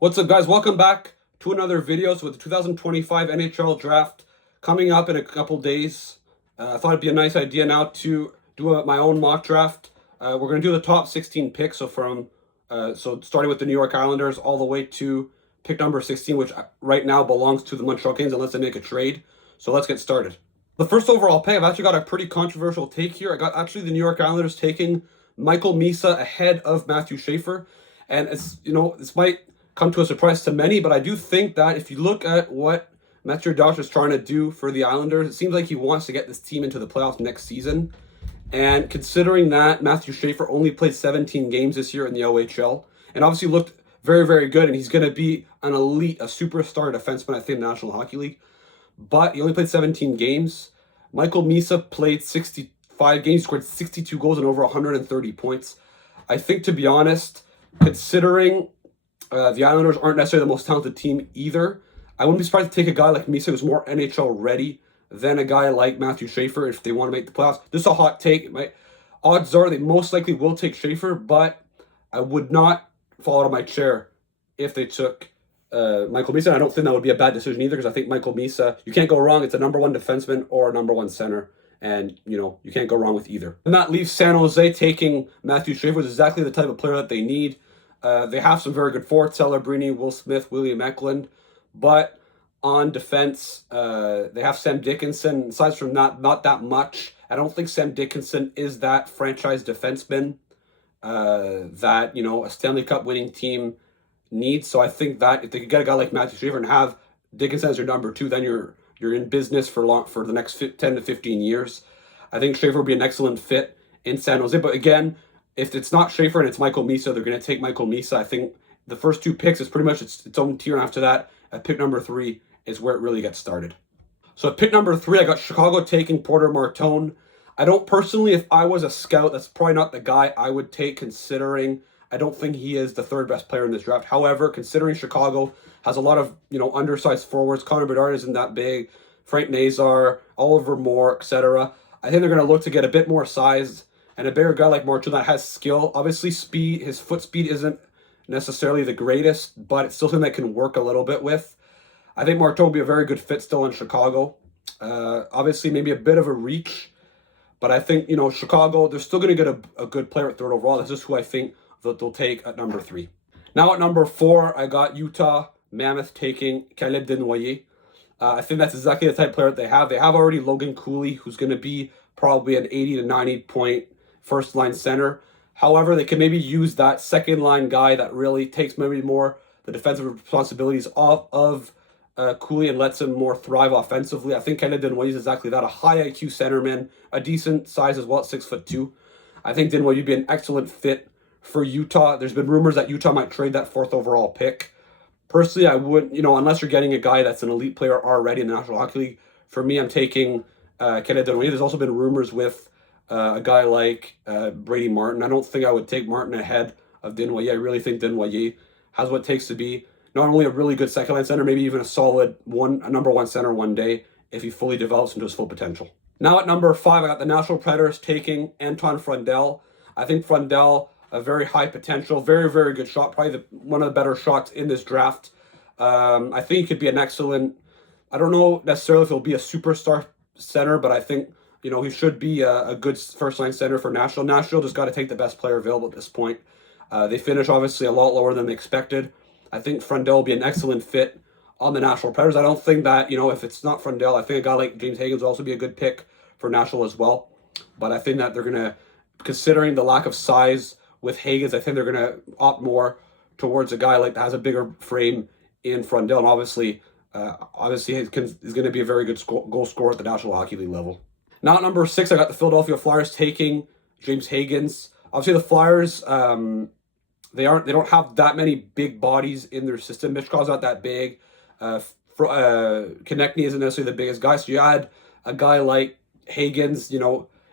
What's up, guys? Welcome back to another video. So with the 2025 NHL Draft coming up in a couple days, I thought it'd be a nice idea now to do my own mock draft. We're going to do the top 16 picks, so starting with the New York Islanders all the way to pick number 16, which right now belongs to the Montreal Canadiens unless they make a trade. So let's get started. The first overall pick, I've actually got a pretty controversial take here. I got actually the New York Islanders taking Michael Misa ahead of Matthew Schaefer, and this might come to a surprise to many, but I do think that if you look at what Matthew Dash is trying to do for the Islanders, it seems like he wants to get this team into the playoffs next season. And considering that Matthew Schaefer only played 17 games this year in the OHL, and obviously looked very, very good, and he's going to be an elite, a superstar defenseman, I think, in the National Hockey League, but he only played 17 games. Michael Misa played 65 games, scored 62 goals and over 130 points. I think, to be honest, considering the Islanders aren't necessarily the most talented team either, I wouldn't be surprised to take a guy like Misa who's more NHL ready than a guy like Matthew Schaefer if they want to make the playoffs. This is a hot take. Odds are they most likely will take Schaefer, but I would not fall out of my chair if they took Michael Misa. I don't think that would be a bad decision either, because I think Michael Misa, you can't go wrong. It's a number one defenseman or a number one center, and you can't go wrong with either. And that leaves San Jose taking Matthew Schaefer, which is exactly the type of player that they need. They have some very good forwards, Celebrini, Will Smith, William Eklund, but on defense, they have Sam Dickinson. Aside from not that much, I don't think Sam Dickinson is that franchise defenseman that a Stanley Cup winning team needs. So I think that if they could get a guy like Matthew Schaefer and have Dickinson as your number two, then you're in business for the next 10 to 15 years. I think Schaefer would be an excellent fit in San Jose, but again, if it's not Schaefer and it's Michael Misa, they're going to take Michael Misa. I think the first two picks is pretty much its own tier, and after that, at pick number 3 is where it really gets started. So at pick number 3, I got Chicago taking Porter Martone. I don't personally, if I was a scout, that's probably not the guy I would take, considering I don't think he is the third best player in this draft. However, considering Chicago has a lot of undersized forwards, Connor Bedard isn't that big, Frank Nazar, Oliver Moore, etc. I think they're going to look to get a bit more size and a bigger guy like Marchand that has skill. Obviously, speed, his foot speed isn't necessarily the greatest, but it's still something that can work a little bit with. I think Marchand will be a very good fit still in Chicago. Obviously, maybe a bit of a reach, but I think, Chicago, they're still going to get a good player at third overall. This is who I think that they'll take at number 3. Now at number 4, I got Utah Mammoth taking Caleb Desnoyers. I think that's exactly the type of player that they have. They have already Logan Cooley, who's going to be probably an 80 to 90 point first line center. However, they can maybe use that second line guy that really takes maybe more the defensive responsibilities off of Cooley and lets him more thrive offensively. I think Caleb Desnoyers is exactly that, a high IQ centerman, a decent size as well at 6'2". I think Desnoyers would be an excellent fit for Utah. There's been rumors that Utah might trade that 4th overall pick. Personally, I wouldn't, unless you're getting a guy that's an elite player already in the National Hockey League. For me, I'm taking Caleb Desnoyers. There's also been rumors with a guy like Brady Martin. I don't think I would take Martin ahead of Desnoyers. I really think Desnoyers has what it takes to be not only a really good second line center, maybe even a number one center one day if he fully develops into his full potential. Now at number 5, I got the Nashville Predators taking Anton Frundell. I think Frundell, a very high potential, very, very good shot, probably one of the better shots in this draft. I think he could be an excellent, I don't know necessarily if he'll be a superstar center, but I think he should be a good first-line center for Nashville. Nashville just got to take the best player available at this point. They finished, obviously, a lot lower than they expected. I think Frundell will be an excellent fit on the Nashville Predators. I don't think that, if it's not Frundell, I think a guy like James Higgins will also be a good pick for Nashville as well. But I think that they're going to, considering the lack of size with Higgins, I think they're going to opt more towards a guy like that has a bigger frame in Frundell. And obviously he's going to be a very good goal scorer at the National Hockey League level. Now at number 6, I got the Philadelphia Flyers taking James Higgins. Obviously, the Flyers, they don't have that many big bodies in their system. Michkov's not that big. Konechny isn't necessarily the biggest guy. So you add a guy like Higgins,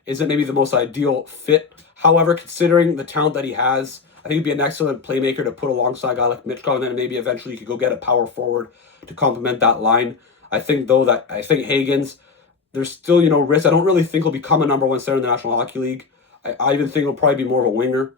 isn't maybe the most ideal fit. However, considering the talent that he has, I think he'd be an excellent playmaker to put alongside a guy like Michkov, and then maybe eventually you could go get a power forward to complement that line. I think Higgins, there's still, risk. I don't really think he'll become a number one center in the National Hockey League. I even think he'll probably be more of a winger,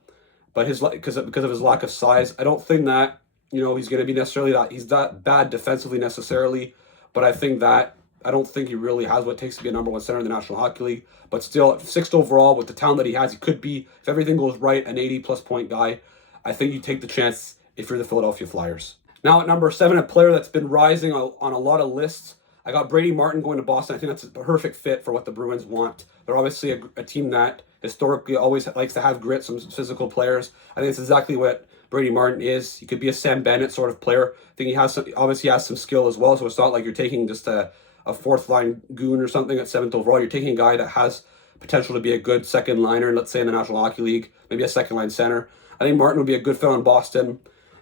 but because of his lack of size, I don't think that he's going to be necessarily that, he's not bad defensively necessarily, but I don't think he really has what it takes to be a number one center in the National Hockey League. But still, sixth overall, with the talent that he has, he could be, if everything goes right, an 80-plus point guy. I think you take the chance if you're the Philadelphia Flyers. Now at number 7, a player that's been rising on a lot of lists. I got Brady Martin going to Boston. I think that's a perfect fit for what the Bruins want. They're obviously a team that historically always likes to have grit, some physical players. I think it's exactly what Brady Martin is. He could be a Sam Bennett sort of player. I think he obviously has some skill as well, so it's not like you're taking just a fourth line goon or something at 7th overall. You're taking a guy that has potential to be a good second liner, let's say in the National Hockey League, maybe a second line center. I think Martin would be a good fit on Boston,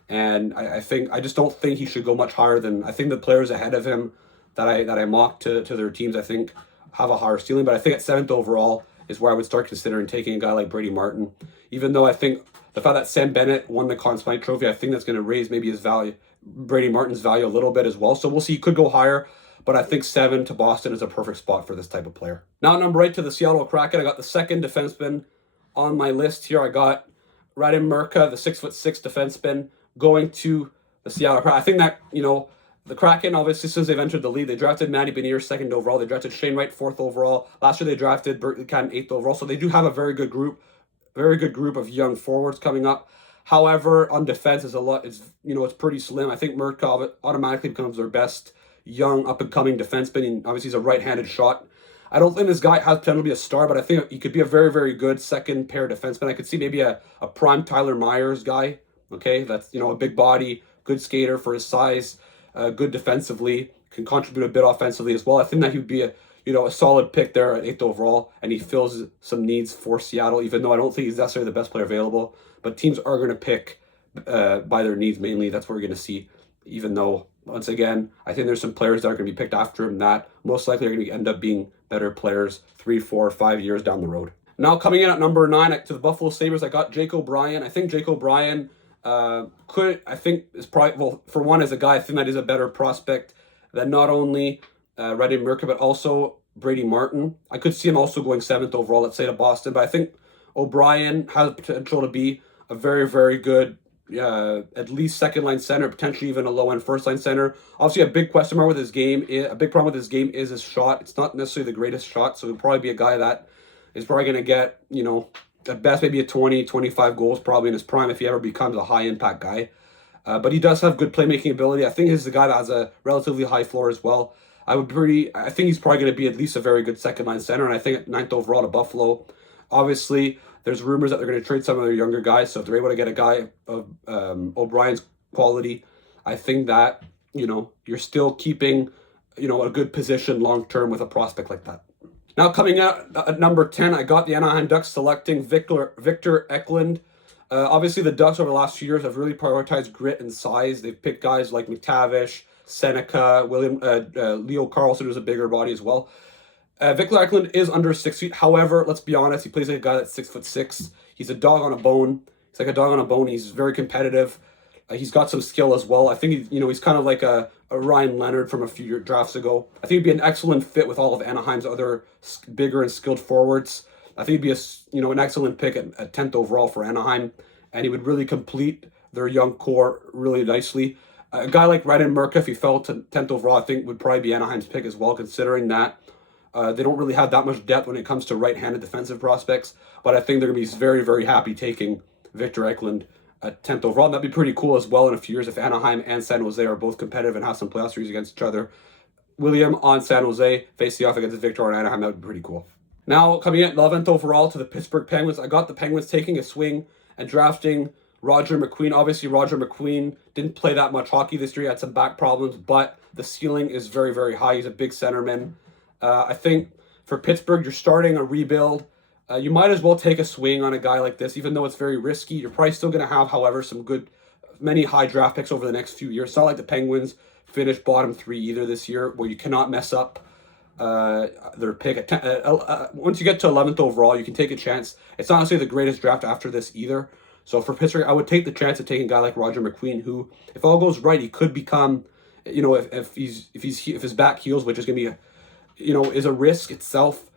and I just don't think he should go much higher than, I think the players ahead of him that I mocked to their teams, I think have a higher ceiling. But I think at 7th overall is where I would start considering taking a guy like Brady Martin, even though I think the fact that Sam Bennett won the Conn Smythe Trophy, I think that's going to raise maybe his value, Brady Martin's value a little bit as well. So we'll see. He could go higher, but I think 7 to Boston is a perfect spot for this type of player. Now, number 8 to the Seattle Kraken. I got the second defenseman on my list here. I got Radim Murka, the 6'6" defenseman, going to the Seattle Kraken. I think that, the Kraken, obviously, since they've entered the league, they drafted Matty Benier 2nd overall. They drafted Shane Wright 4th overall. Last year, they drafted Burt Likan 8th overall. So they do have a very good group of young forwards coming up. However, on defense, it's pretty slim. I think Murka automatically becomes their best young up-and-coming defenseman. And obviously, he's a right-handed shot. I don't think this guy has potential to be a star, but I think he could be a very, very good second-pair defenseman. I could see maybe a prime Tyler Myers guy, okay? That's, a big body, good skater for his size, good defensively, can contribute a bit offensively as well. I think that he would be a solid pick there at 8th overall, and he fills some needs for Seattle, even though I don't think he's necessarily the best player available. But teams are going to pick by their needs mainly. That's what we're going to see, even though, once again, I think there's some players that are going to be picked after him that most likely are going to end up being better players 3, 4, 5 years down the road. Now, coming in at number 9 to the Buffalo Sabres, I got Jake O'Brien. I think Jake O'Brien is probably, well, for one, as a guy, I think that is a better prospect than not only Radim Murka, but also Brady Martin. I could see him also going 7th overall, let's say, to Boston, but I think O'Brien has potential to be a very, very good, at least second-line center, potentially even a low-end first-line center. Obviously, a big question mark with his game, a big problem with his game is his shot. It's not necessarily the greatest shot, so he'll probably be a guy that is probably going to get, at best maybe a 20, 25 goals probably in his prime if he ever becomes a high-impact guy. But he does have good playmaking ability. I think he's the guy that has a relatively high floor as well. I think he's probably going to be at least a very good second-line center, and I think at 9th overall to Buffalo. Obviously, there's rumors that they're going to trade some of their younger guys, so if they're able to get a guy of O'Brien's quality, I think that, you're still keeping, a good position long-term with a prospect like that. Now, coming out at number 10, I got the Anaheim Ducks selecting Victor Eklund. Obviously, the Ducks over the last few years have really prioritized grit and size. They've picked guys like McTavish, Seneca, Leo Carlson, who's a bigger body as well. Victor Eklund is under 6 feet. However, let's be honest, he plays like a guy that's 6'6". He's a dog on a bone. He's like a dog on a bone. He's very competitive. He's got some skill as well. I think he's kind of like a Ryan Leonard from a few drafts ago. I think he'd be an excellent fit with all of Anaheim's other bigger and skilled forwards. I think he'd be an excellent pick at 10th overall for Anaheim, and he would really complete their young core really nicely. A guy like Radim Murka, if he fell to 10th overall, I think would probably be Anaheim's pick as well, considering that they don't really have that much depth when it comes to right-handed defensive prospects. But I think they're going to be very, very happy taking Victor Eklund at 10th overall. And that'd be pretty cool as well in a few years if Anaheim and San Jose are both competitive and have some playoff series against each other. William on San Jose facing off against Victor on Anaheim. That would be pretty cool. Now, coming in 11th overall to the Pittsburgh Penguins, I got the Penguins taking a swing and drafting Roger McQueen. Obviously, Roger McQueen didn't play that much hockey this year. He had some back problems, but the ceiling is very, very high. He's a big centerman. I think for Pittsburgh, you're starting a rebuild. You might as well take a swing on a guy like this, even though it's very risky. You're probably still going to have, however, many high draft picks over the next few years. It's not like the Penguins finished bottom 3 either this year, where you cannot mess up their pick. Once you get to 11th overall, you can take a chance. It's not necessarily the greatest draft after this either. So for Pittsburgh, I would take the chance of taking a guy like Roger McQueen, who, if all goes right, he could become, if his back heals, which is going to be is a risk itself.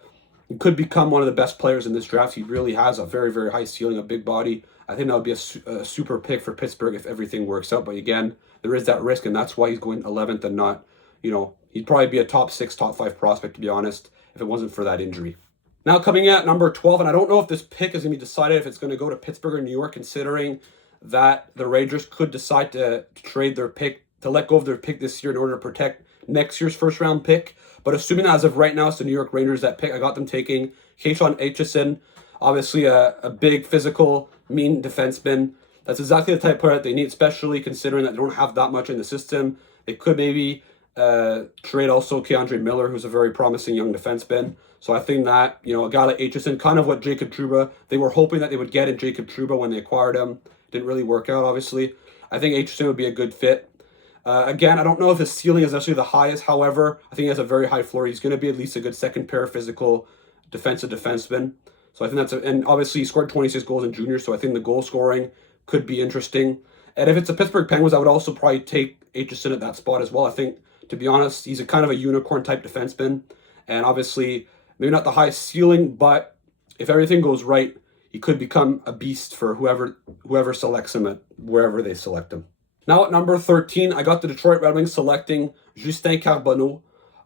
He could become one of the best players in this draft. He really has a very, very high ceiling, a big body. I think that would be a super pick for Pittsburgh if everything works out. But again, there is that risk, and that's why he's going 11th and not, he'd probably be a top 6, top 5 prospect, to be honest, if it wasn't for that injury. Now coming at number 12, and I don't know if this pick is going to be decided if it's going to go to Pittsburgh or New York, considering that the Rangers could decide to trade their pick, to let go of their pick this year in order to protect next year's first-round pick. But assuming as of right now it's the New York Rangers that pick, I got them taking Keishon Aitchison, obviously a big, physical, mean defenseman. That's exactly the type of player that they need, especially considering that they don't have that much in the system. They could maybe trade also Keandre Miller, who's a very promising young defenseman. So I think that, a guy like Aitchison, kind of what Jacob Trouba, they were hoping that they would get in Jacob Trouba when they acquired him. Didn't really work out, obviously. I think Aitchison would be a good fit. Again, I don't know if his ceiling is necessarily the highest. However, I think he has a very high floor. He's going to be at least a good second pair physical defensive defenseman. So I think and obviously he scored 26 goals in junior, so I think the goal scoring could be interesting. And if it's the Pittsburgh Penguins, I would also probably take Aitchison at that spot as well. I think, to be honest, he's a kind of a unicorn type defenseman. And obviously, maybe not the highest ceiling, but if everything goes right, he could become a beast for whoever selects him at wherever they select him. Now at number 13, I got the Detroit Red Wings selecting Justin Carbonneau.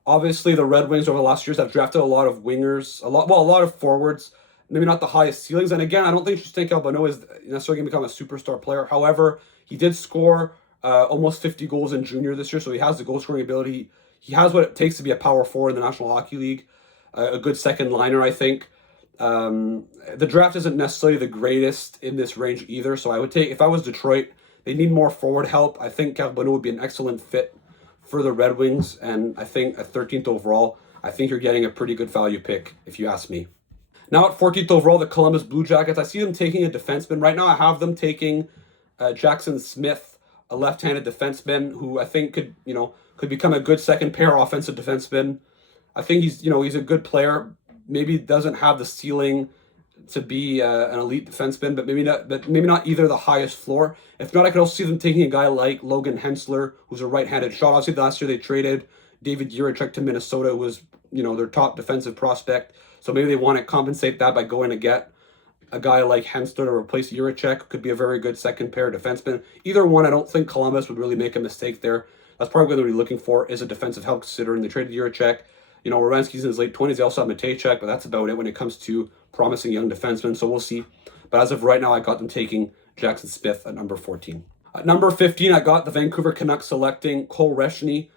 Obviously, the Red Wings over the last years have drafted a lot of wingers, a lot of forwards, maybe not the highest ceilings. And again, I don't think Justin Carbonneau is necessarily going to become a superstar player. However, he did score almost 50 goals in junior this year, so he has the goal scoring ability. He has what it takes to be a power forward in the National Hockey League, a good second liner, I think. The draft isn't necessarily the greatest in this range either, so I would take, if I was Detroit, they need more forward help. I think Carbonneau would be an excellent fit for the Red Wings, and I think at 13th overall, I think you're getting a pretty good value pick, if you ask me. Now at 14th overall, the Columbus Blue Jackets, I see them taking a defenseman. Right now, I have them taking Jackson Smith, a left-handed defenseman who I think could become a good second pair offensive defenseman. I think he's a good player. Maybe doesn't have the ceiling to be an elite defenseman, but maybe not either the highest floor. If not, I could also see them taking a guy like Logan Hensler, who's a right-handed shot. Obviously, last year they traded David Jiricek to Minnesota, who was their top defensive prospect. So maybe they want to compensate that by going to get a guy like Hensler to replace Jiricek. Could be a very good second pair defenseman. Either one, I don't think Columbus would really make a mistake there. That's probably what they're looking for, is a defensive help, considering they traded Jiricek. Werenski's in his late 20s. They also have Matejchuk, but that's about it when it comes to promising young defensemen. So we'll see. But as of right now, I got them taking Jackson Smith at number 14. At number 15, I got the Vancouver Canucks selecting Cole Reshny.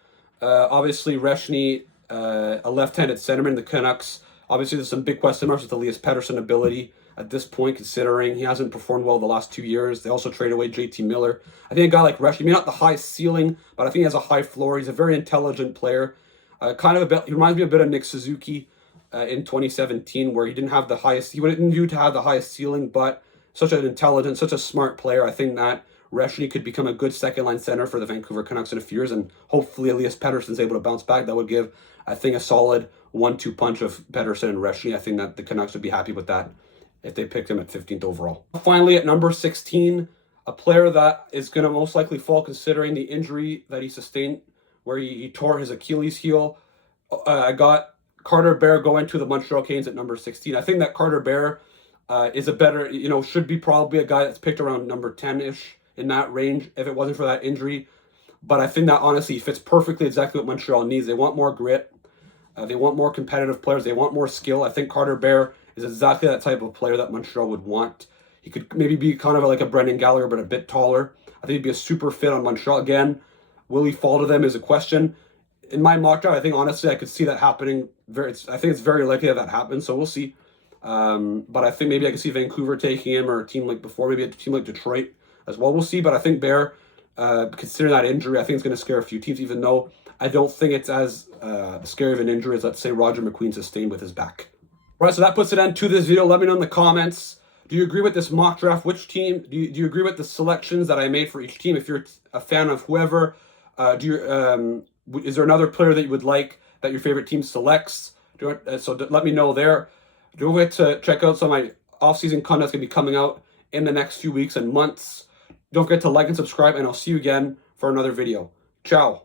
Obviously, Reshny, a left-handed centerman. The Canucks, obviously, there's some big question marks with Elias Pettersson ability at this point, considering he hasn't performed well the last 2 years. They also traded away JT Miller. I think a guy like Reshny, maybe not the high ceiling, but I think he has a high floor. He's a very intelligent player. He reminds me a bit of Nick Suzuki in 2017, where he didn't have the highest, he wouldn't view to have the highest ceiling, but such an intelligent, such a smart player. I think that Reshny could become a good second-line center for the Vancouver Canucks in a few years, and hopefully Elias Pettersson's able to bounce back. That would give, I think, a solid 1-2 punch of Pettersson and Reshny. I think that the Canucks would be happy with that if they picked him at 15th overall. Finally, at number 16, a player that is going to most likely fall considering the injury that he sustained, where he tore his Achilles heel. I got Carter Bear going to the Montreal Canadiens at number 16. I think that Carter Bear is a better, should be probably a guy that's picked around number 10-ish in that range if it wasn't for that injury. But I think that honestly fits perfectly exactly what Montreal needs. They want more grit. They want more competitive players. They want more skill. I think Carter Bear is exactly that type of player that Montreal would want. He could maybe be kind of like a Brendan Gallagher, but a bit taller. I think he'd be a super fit on Montreal. Again, will he fall to them is a question. In my mock draft, I think honestly I could see that happening. I think it's very likely that happens, so we'll see. But I think maybe I could see Vancouver taking him, or a team like before, maybe a team like Detroit as well. We'll see, but I think Bear, considering that injury, I think it's going to scare a few teams, even though I don't think it's as scary of an injury as, let's say, Roger McQueen sustained with his back. All right, so that puts an end to this video. Let me know in the comments. Do you agree with this mock draft? Which team? Do you agree with the selections that I made for each team? If you're a fan of whoever, is there another player that you would like that your favorite team selects? Let me know there. Don't forget to check out some of my off-season content that's going to be coming out in the next few weeks and months. Don't forget to like and subscribe, and I'll see you again for another video. Ciao.